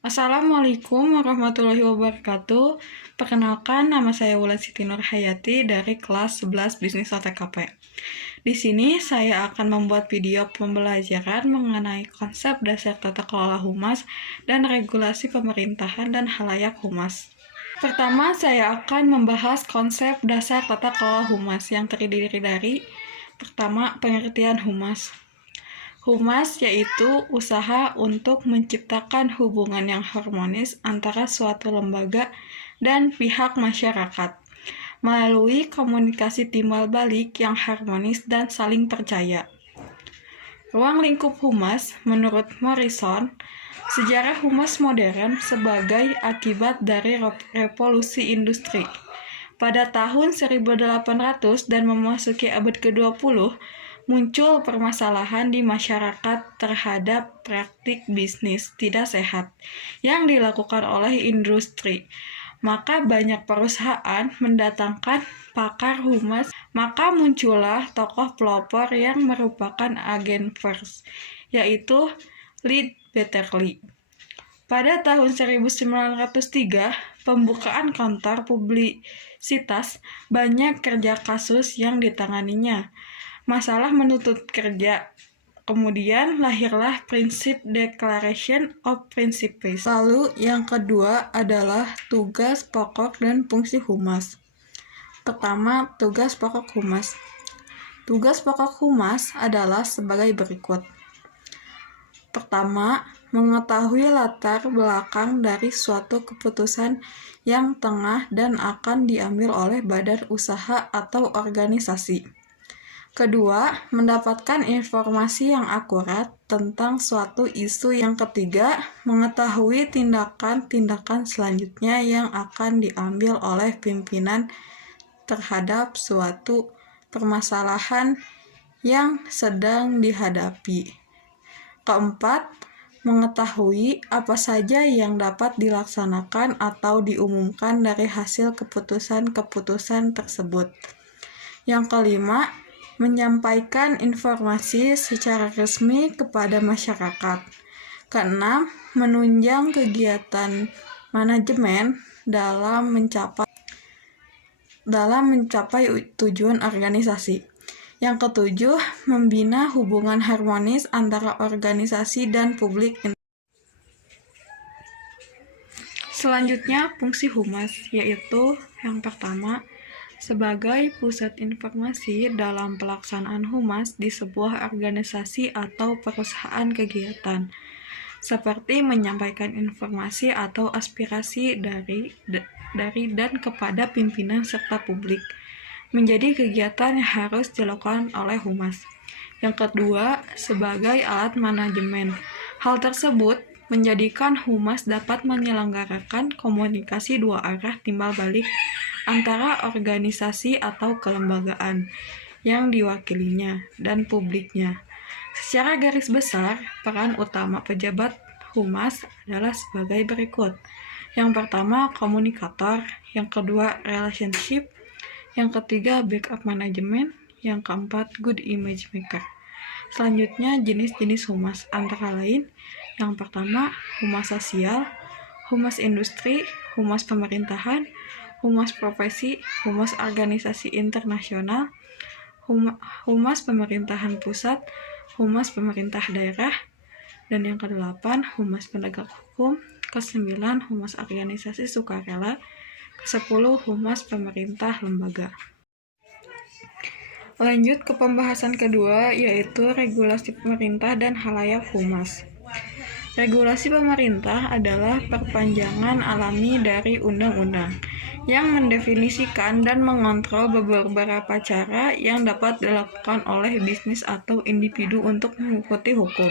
Assalamualaikum warahmatullahi wabarakatuh. Perkenalkan, nama saya Wulan Siti Nurhayati dari kelas 11 Bisnis OTKP. Di sini saya akan membuat video pembelajaran mengenai konsep dasar tata kelola humas dan regulasi pemerintahan dan halayak humas. Pertama, saya akan membahas konsep dasar tata kelola humas yang terdiri dari pertama, pengertian humas. Humas yaitu usaha untuk menciptakan hubungan yang harmonis antara suatu lembaga dan pihak masyarakat melalui komunikasi timbal balik yang harmonis dan saling percaya. Ruang lingkup humas menurut Morrison, sejarah humas modern sebagai akibat dari revolusi industri. Pada tahun 1800 dan memasuki abad ke-20, muncul permasalahan di masyarakat terhadap praktik bisnis tidak sehat yang dilakukan oleh industri. Maka banyak perusahaan mendatangkan pakar humas, maka muncullah tokoh pelopor yang merupakan agen first, yaitu Lead Betterly. Pada tahun 1903, pembukaan kantor publisitas banyak kerja kasus yang ditanganinya. Masalah menuntut kerja. Kemudian lahirlah prinsip Declaration of Principles. Lalu yang kedua adalah tugas pokok dan fungsi humas. Pertama, tugas pokok humas. Tugas pokok humas adalah sebagai berikut. Pertama, mengetahui latar belakang dari suatu keputusan yang tengah dan akan diambil oleh badan usaha atau organisasi. Kedua, mendapatkan informasi yang akurat tentang suatu isu. Yang ketiga, mengetahui tindakan-tindakan selanjutnya yang akan diambil oleh pimpinan terhadap suatu permasalahan yang sedang dihadapi. Keempat, mengetahui apa saja yang dapat dilaksanakan atau diumumkan dari hasil keputusan-keputusan tersebut. Yang kelima, menyampaikan informasi secara resmi kepada masyarakat. Keenam, menunjang kegiatan manajemen dalam mencapai tujuan organisasi. Yang ketujuh, membina hubungan harmonis antara organisasi dan publik. Selanjutnya, fungsi humas, yaitu yang pertama, sebagai pusat informasi dalam pelaksanaan humas di sebuah organisasi atau perusahaan kegiatan, seperti menyampaikan informasi atau aspirasi dari dan kepada pimpinan serta publik, menjadi kegiatan yang harus dilakukan oleh humas. Yang kedua, sebagai alat manajemen. Hal tersebut menjadikan humas dapat menyelenggarakan komunikasi dua arah timbal balik antara organisasi atau kelembagaan yang diwakilinya dan publiknya. Secara garis besar, peran utama pejabat humas adalah sebagai berikut. Yang pertama, komunikator. Yang kedua, relationship. Yang ketiga, backup management. Yang keempat, good image maker. Selanjutnya, jenis-jenis humas antara lain. Yang pertama, humas sosial, humas industri, humas pemerintahan, humas profesi, humas organisasi internasional, humas pemerintahan pusat, humas pemerintah daerah, dan yang kedelapan, humas penegak hukum, kesembilan, humas organisasi sukarela, kesepuluh, humas pemerintah lembaga. Lanjut ke pembahasan kedua, yaitu regulasi pemerintah dan halayak humas. Regulasi pemerintah adalah perpanjangan alami dari undang-undang yang mendefinisikan dan mengontrol beberapa cara yang dapat dilakukan oleh bisnis atau individu untuk mengikuti hukum.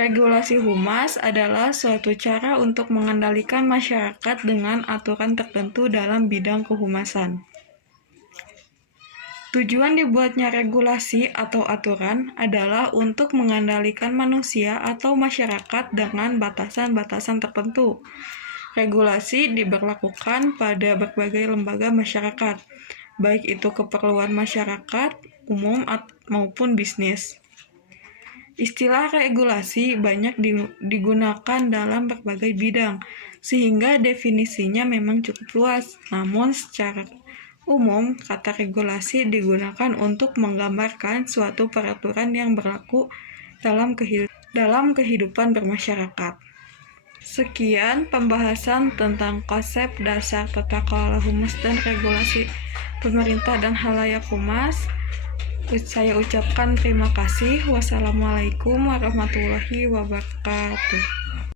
Regulasi humas adalah suatu cara untuk mengendalikan masyarakat dengan aturan tertentu dalam bidang kehumasan. Tujuan dibuatnya regulasi atau aturan adalah untuk mengendalikan manusia atau masyarakat dengan batasan-batasan tertentu. Regulasi diberlakukan pada berbagai lembaga masyarakat, baik itu keperluan masyarakat, umum, maupun bisnis. Istilah regulasi banyak digunakan dalam berbagai bidang, sehingga definisinya memang cukup luas. Namun secara umum, kata regulasi digunakan untuk menggambarkan suatu peraturan yang berlaku dalam kehidupan bermasyarakat. Sekian pembahasan tentang konsep dasar tata kelola humas dan regulasi pemerintah dan halayak humas. Saya ucapkan terima kasih. Wassalamualaikum warahmatullahi wabarakatuh.